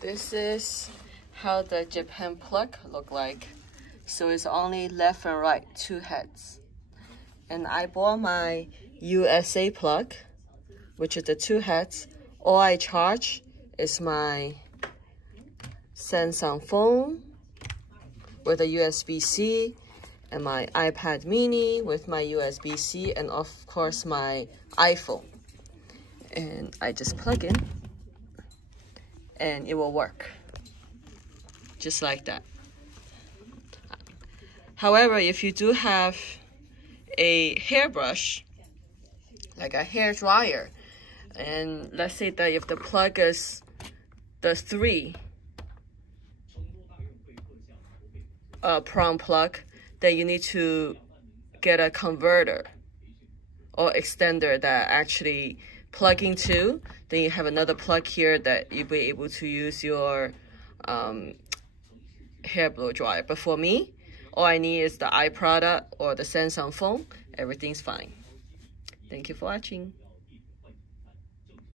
This is how the Japan plug look like. So it's only left and right, 2 heads. And I bought my USA plug, which is the 2 heads. All I charge is my Samsung phone with a USB-C, and my iPad mini with my USB-C, and of course my iPhone. And I just plug in and it will work just like that. However, if you do have a hairbrush, like a hair dryer, and let's say that if the plug is the 3 prong plug, then you need to get a converter or extender that actually plug into. Then you have another plug here that you'll be able to use your hair blow dryer. But for me, all I need is the iProduct or the Samsung phone. Everything's fine. Thank you for watching.